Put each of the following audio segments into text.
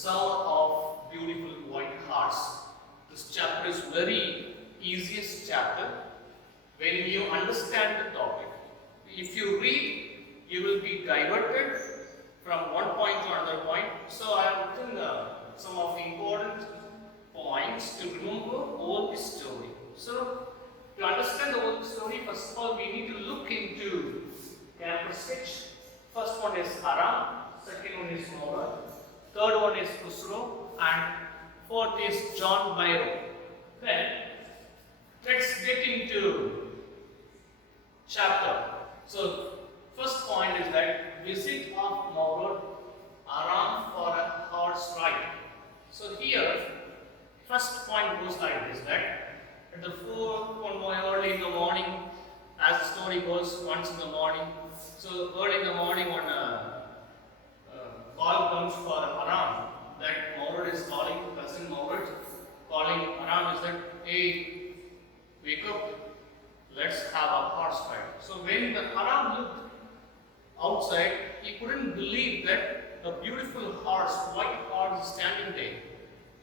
Summer of Beautiful White Hearts. This chapter is very easiest chapter when you understand the topic. If you read, you will be diverted from one point to another point. So I have written some of the important points to remember all this story. So to understand the whole story, first of all, we need to look into character sketch. First one is Aram, second one is Nora, third one is Khusro, and fourth is John Byron. Then let's get into chapter. So first point is that visit of Maurud Aram for a horse ride. So here, first point goes like this, that at the early in the morning, as the story goes, once in the morning. So early in the morning, when call comes for Aram, that Maurud is calling, cousin Maurud calling Aram is that, hey, wake up, let's have a horse ride. So when the Aram looked outside, he couldn't believe that a beautiful horse, white horse, is standing there.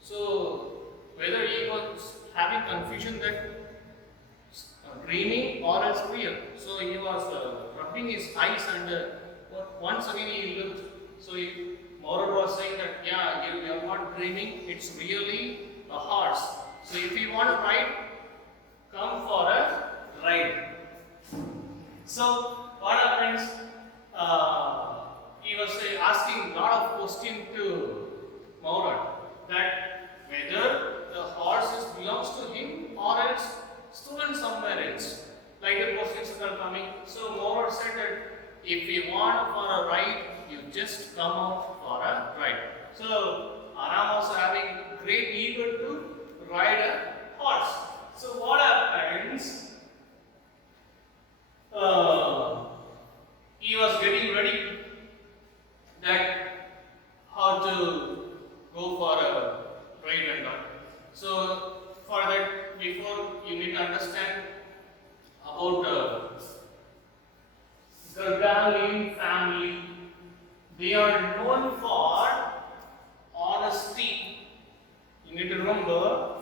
So whether he was having confusion that dreaming or else real. So he was rubbing his eyes and once again he looked. So Maurud was saying that, yeah, you are not dreaming, it's really a horse. So if you want to ride, come for a ride. So what happens? He was asking a lot of questions to Maurud, that whether the horse belongs to him or else stolen somewhere else. Like the questions are coming. So Maurud said that if you want for a ride, you just come out for a ride. So Aram was having great eager to ride a horse. So what happens? He was getting ready that how to go for a ride and all. So for that, before you need to understand about Gargalin family. They are known for honesty. You need to remember,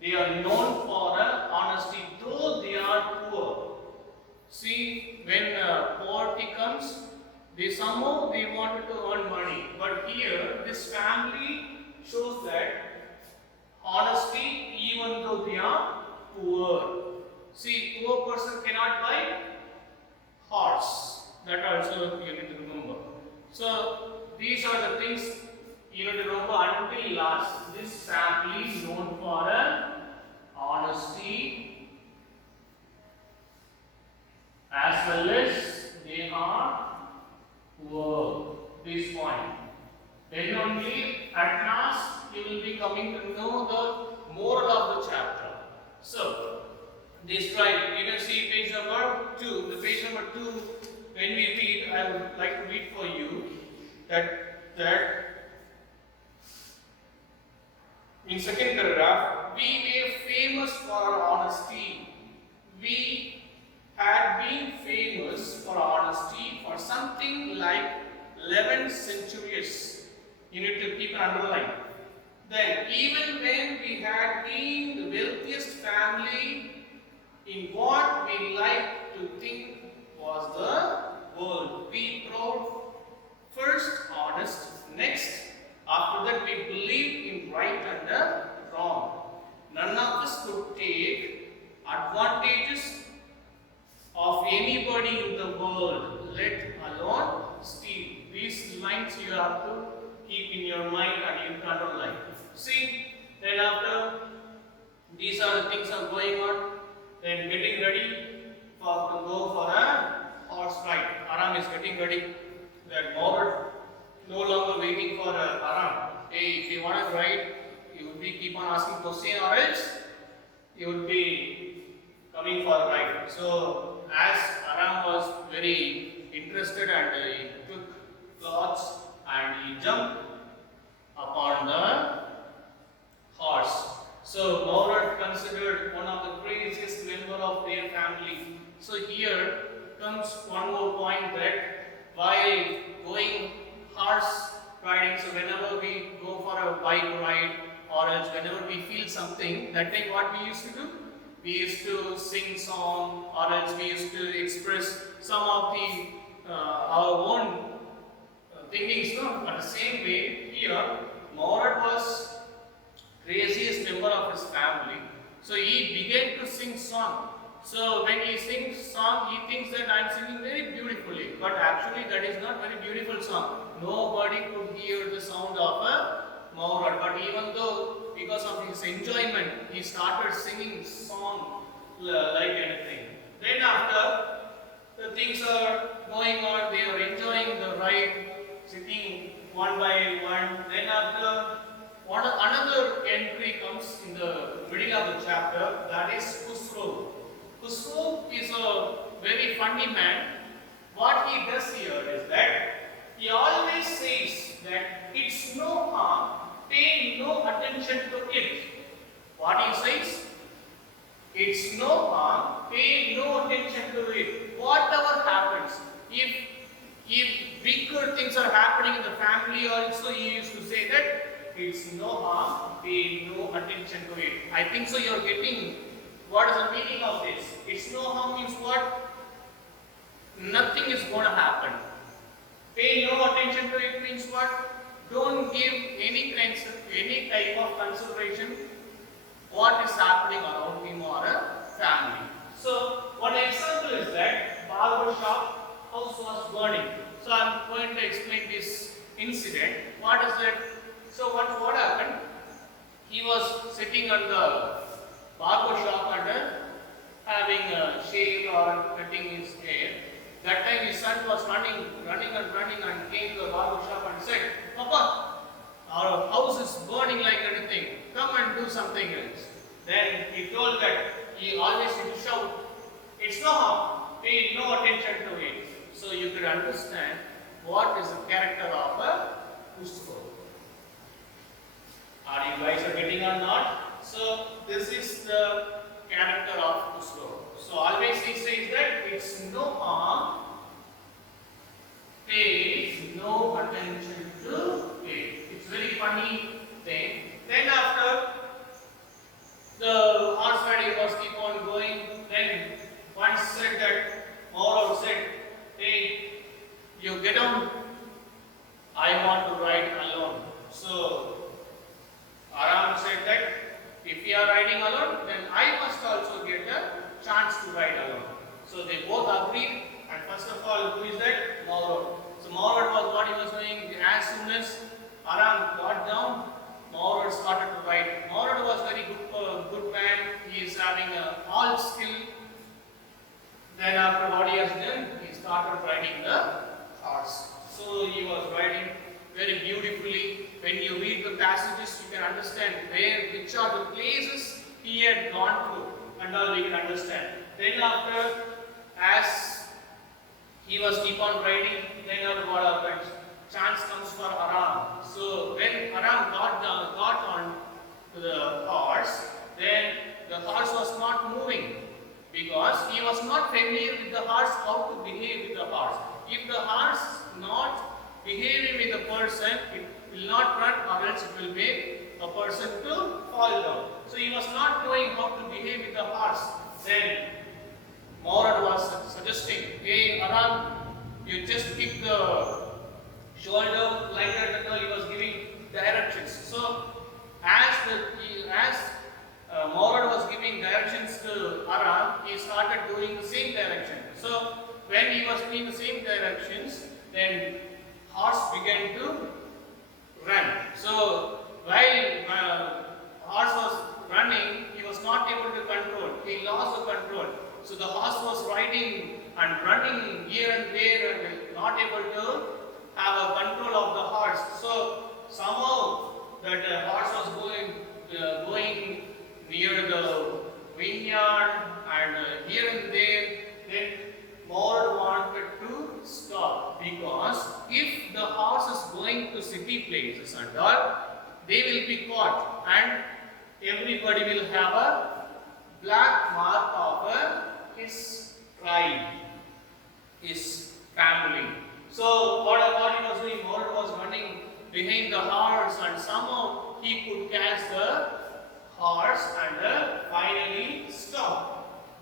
they are known for honesty, though they are poor. See, when poverty comes, they wanted to earn money. But here, this family shows that honesty, even though they are poor. See, poor person cannot buy horse. That also you need to remember. So these are the things you need to remember until last. This family is known for honesty as well as they are poor. This point. Then only at last you will be coming to know the moral of the chapter. So this right, you can see page number 2. The page number 2, when we read, I would like to read for you that in second paragraph, we were famous for our honesty. We had been famous for honesty for something like 11 centuries. You need to keep an underline. Then, even when we had been the wealthiest family in what we like to think was the world, we proud, first honest, next, after that we believed in right and wrong. None of us could take advantages of anybody in the world, let alone steal. These lines you have to keep in your mind and you can underline. See, then after these are the things are going on, then getting ready to go for a horse ride. Aram is getting ready. That Maurud no longer waiting for Aram. Hey, if you want to ride, you would be keep on asking questions or else you would be coming for a ride. So as Aram was very interested and he took clothes and he jumped upon the horse. So Maurud considered one of the craziest member of their family. So here comes one more point, that while going horse riding, so whenever that time what we used to do? We used to sing song, or else we used to express some of the our own thinkings. No, but the same way here, Maurad was craziest member of his family. So he began to sing song. So when he sings song, he thinks that I am singing very beautifully. But actually that is not very beautiful song. Nobody could hear the sound of a Maurad. But even though, because of his enjoyment, he started singing song like anything. Then after, the things are going on, they are enjoying the ride, sitting one by one. Then after, another entry comes in the middle of the chapter, that is Khusro. Khusro is a very funny man. What he does here is that he always says that it's no harm, pay no attention to it. What he says? It's no harm, pay no attention to it. Whatever happens, if bigger things are happening in the family also, he used to say that it's no harm, pay no attention to it. I think so you're getting what is the meaning of this. It's no harm means what? Nothing is going to happen. Pay no attention to it means what? Don't give any type of consideration what is happening around him or a family. So one example is that barber shop house was burning. So I'm going to explain this incident. What is that? So what happened? He was sitting on the barber shop and having a shave or cutting his hair. That time his son was running and came to the barber shop and said, Papa, our house is burning like anything. Come and do something else. Then he told that he always used to shout, it's no harm, pay no attention to it. So you could understand what is the character of a Khusro. Are you guys getting or not? So this is the character of Khusro. So always he says that it's no harm, pay no attention to it. It's very funny thing. Then after the horse riding was keep on going, then one said that Maurad said, hey, you get on, I want to ride alone. So Aram said that if you are riding alone, then I must also get a chance to ride alone. So they both agreed, and first of all, who is that? Maurad. So Maurad was what he was doing. As soon as Aram got down, Maurad started to ride. Maurad was very good man. He is having all skill. Then after what he has done, he started riding the horse. So he was riding very beautifully. When you read the passages, you can understand which are the places he had gone through, and all we can understand. Then after, as he was keep on riding, then what happens? Chance comes for Aram. So when Aram got on to the horse, then the horse was not moving because he was not familiar with the horse, how to behave with the horse. If the horse not behaving with the person, it will not run, or else it will make a person to fall down. So he was not knowing how to behave with the horse. Then Maurad was suggesting, hey Aram, you just kick the shoulder like that, and he was giving directions. So as Maurad was giving directions to Aram, he started doing the same direction. So when he was doing the same directions, then horse began to run. So while horse was running, he was not able to control. He lost the control. So the horse was riding and running here and there and not able to have a control of the horse. So somehow that horse was going near the vineyard and here and there. Then Maurad wanted to stop, because if the horse is going to city places and all, they will be caught and everybody will have a black mark of his tribe, his family. So what he was doing, Maurad was running behind the horse, and somehow he could catch the horse and finally stopped.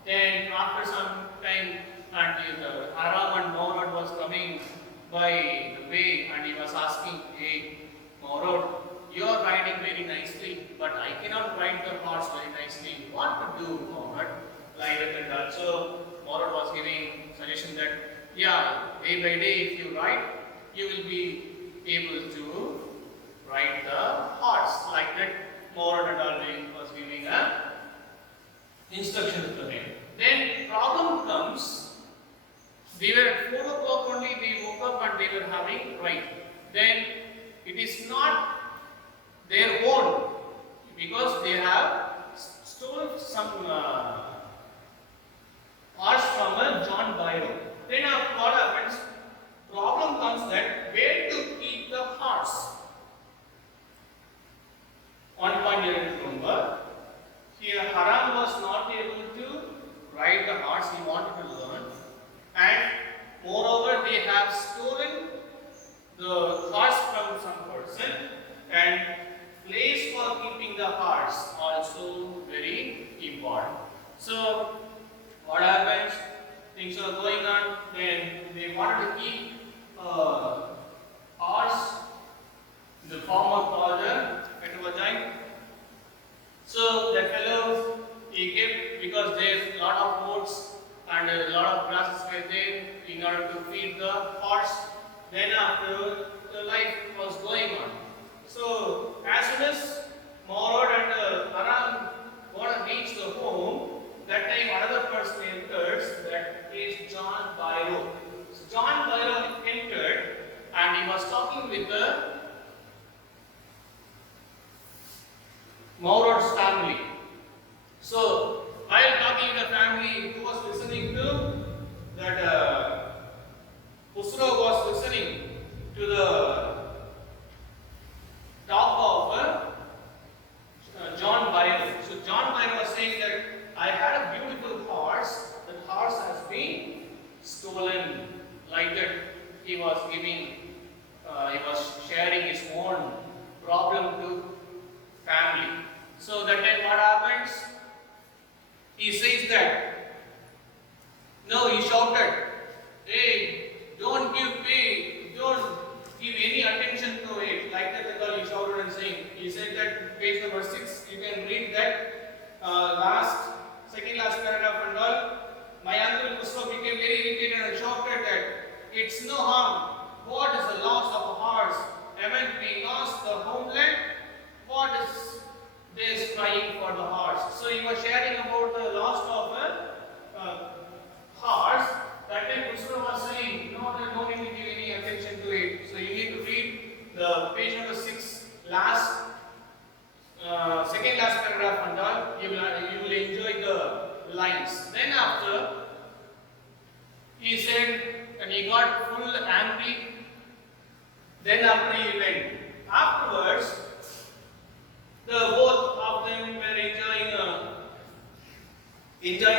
Then after some time, and the Aram and Maurud was coming by the way, and he was asking, "Hey, Maurud, you are riding very nicely, but I cannot ride the horse very nicely. What to do, Maurud?" Like that and that. So Maurud was giving suggestion that, yeah, day by day, if you ride, you will be able to ride the horse. Like that, Maurud and all was giving a instruction to him. Then problem comes. They were at 4 o'clock only, they woke up and they were having right. Then it is not their own because they have stolen some horse from a John Byron. Then what happens? Problem comes that where to keep the horse. One point you have to remember. Here Haram was not able to ride the horse, he wanted to learn. And moreover, they have stolen the horse from some person, and place for keeping the horse also very important. So what happens? Things are going on. Then they wanted to keep horse in the form of order at a time. So the fellow he kept, because there's a lot of oats and a lot of grasses were there in order to feed the horse. Then after the life was going on. So as soon as Maurud and Aram want to reach the home, that time another person enters, that is John Byron. So John Byron entered and he was talking with the Maurud's family. So while talking to the family, who was listening to that Khusro was listening to the talk of John Byron. So John Byron was saying that I had a beautiful horse. That horse has been stolen. Like that, he was giving, he was sharing his own problem to family. So that time what happens? He says that, no, he shouted, hey, don't give pay, don't give any attention to it. Like that, the girl he shouted and saying. He said that, page number 6, you can read that second last paragraph and all. My uncle Khusro became very irritated and shouted that it's no harm. What is the loss of a horse? Haven't we lost the homeland? What is this crying for the horse? So he was sharing about the loss of a horse. That time Khusro was saying, no need to give any attention to it. So you need to read the page number 6, second last paragraph and all. You will enjoy the lines. Then after, he said, and he got full angry. Then after he went. Afterwards, both of them were enjoying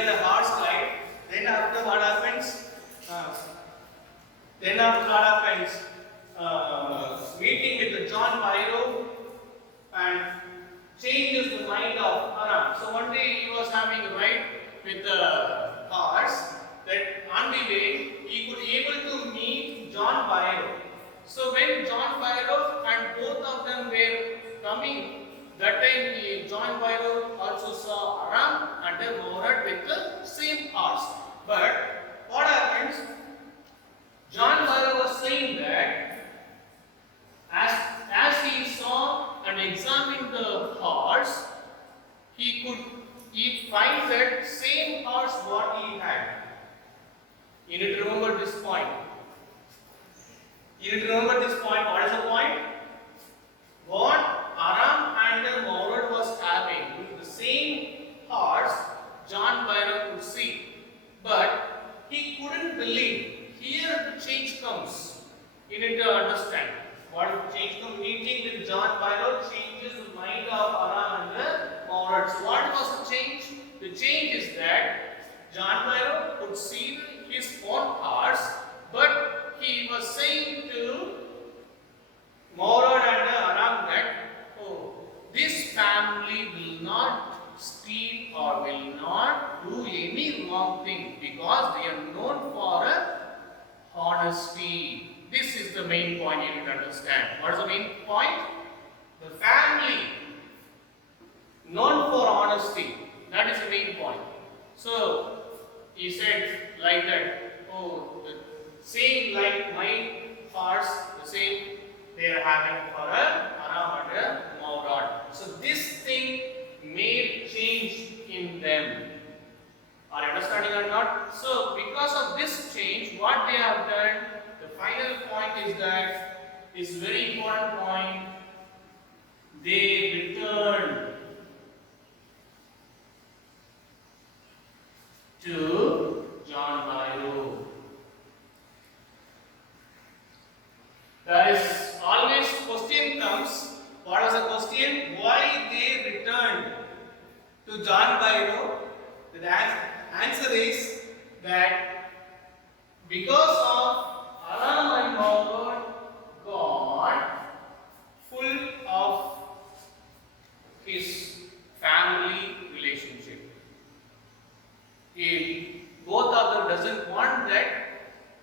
the horse ride. Then after what happens? Meeting with the John Byron and changes the mind of Aram. So one day he was having a ride with the horse. That on the way he could able to meet John Byron. So when John Byron and both of them were coming, that time John Byron also saw Aram and Maurud with the same horse. But what happens? John Byron was saying that as he saw and examined the horse, he find that same horse what he had. You need to remember this point. You need to remember this point. What is the point? What Aram and Maurud was having, the same horse John Byron could see. But he couldn't believe. Here the change comes. You need to understand. What change comes? Meeting with John Byron changes the mind of Aram and Maurud. So what was the change? The change is that John Byron could see his own horse, but he was saying to Maurud and Aram that, oh, this family will not This is the main point you need to understand. What is the main point? The family known for honesty. That is the main point. So he said like that. Oh, the same like my horse, the same they are having for a Aram and a Maurad. So this thing made change in them. Are you understanding or not? So because of this change, what they have done, the final point is that this very important point. They returned to John Byro. There is always question comes. What is the question? Why they returned to John Byro? The answer is that because of Aram and Maurad got full of his family relationship. If both of them doesn't want that,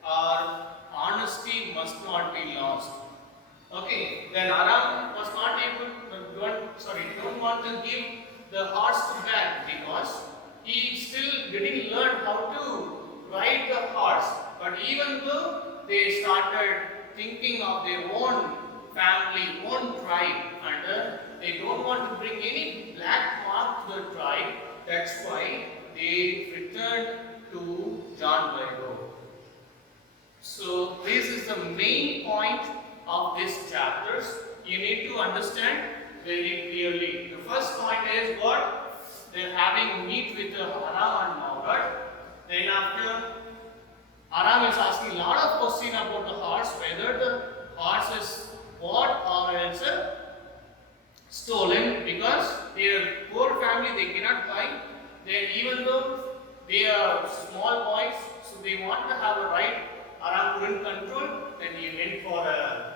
our honesty must not be lost. Okay, then Aram was not able, don't want to give the horse to back because he still didn't learn how to ride the horse. But even though they started thinking of their own family, own tribe, and they don't want to bring any black mark to the tribe, that's why they returned to John Byro. So this is the main point of this chapters. You need to understand very clearly. The first point is what? They're having meet with Aram and Maurad. Then after, Aram is asking a lot of questions about the horse, whether the horse is bought or else stolen, because their poor family they cannot buy. Then even though they are small boys, so they want to have a right. Aram couldn't control. Then he went for a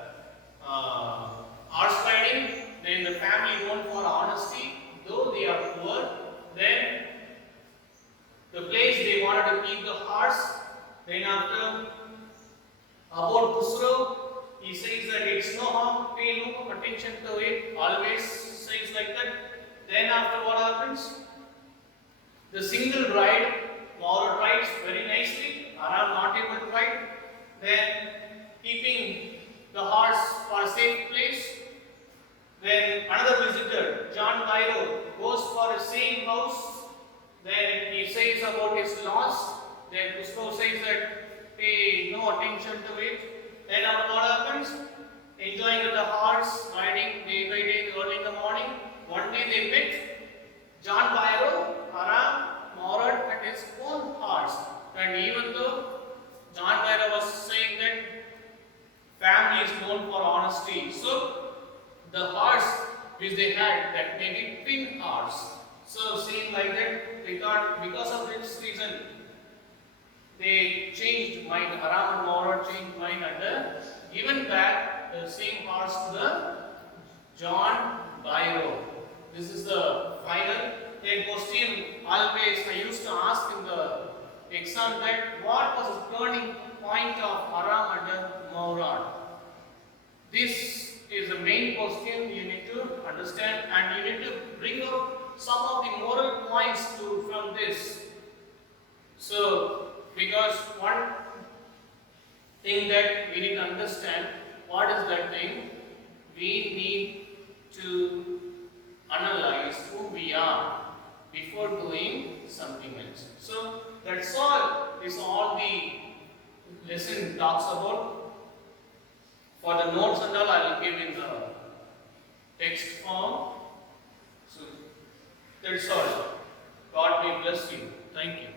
horse riding. Then the family known for honesty, though they are poor. Then the place they wanted to keep the horse. Then after about Khusro, he says that it's no harm, pay no attention to it, always says like that. Then after what happens? The single ride, Maurad rides very nicely, Aram not able to ride. Then keeping the horse for a safe place. Then another visitor, John Byro, goes for the same house. Then he says about his loss. Then Khusro says that pay no attention to it. Then what happens? Enjoying the horse, riding day by day, early in the morning. One day they met John Byro, Aram, Maurad and his own horse. And even though John Byro was saying that family is known for honesty, so the horse which they had, that may be twin horse. So seeing like that, they thought because of this reason, they changed mind. Aram and Maurad changed mind and given back the same horse to the John Byro. This is the final. Then question always I used to ask in the exam that what was the turning point of Aram and Maurad? This is the main question you need to understand, and you need to bring out some of the moral points from this. So, because one thing that we need to understand, what is that thing? We need to analyze who we are before doing something else. So, that's all is all the lesson talks about. For the notes and all, I will give in the text form. So, that's all. God may bless you. Thank you.